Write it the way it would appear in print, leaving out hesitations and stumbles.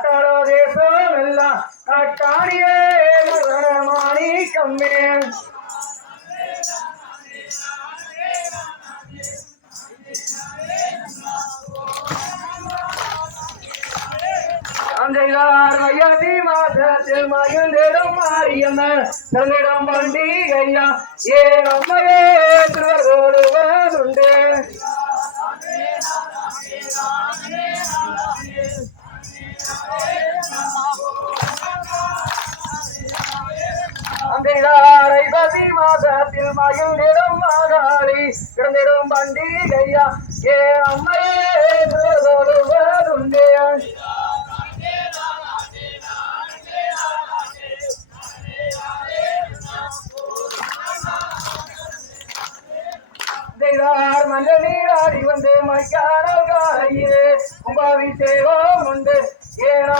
காட்டாளோ தேசம் எல்லாம் காட்டாடியே மாணிக்கம்மே வையாதி மாதத்தில் மகிழ்ந்திடும் மாரியம்மன் தன்னிடம் பண்டிகையா ஏன் அம்மையே திருவருவதுண்டு ஐபதி மாதத்தில் மகிழ்ந்திடும் மாதாளி பிறந்திடும் பண்டிகையா ஏன் அம்மையே திருவருவதுண்டு மஞ்ச நீராடி வந்து மைக்கான காலையிலே கும்பாபிஷேகம் உண்டு ஏன்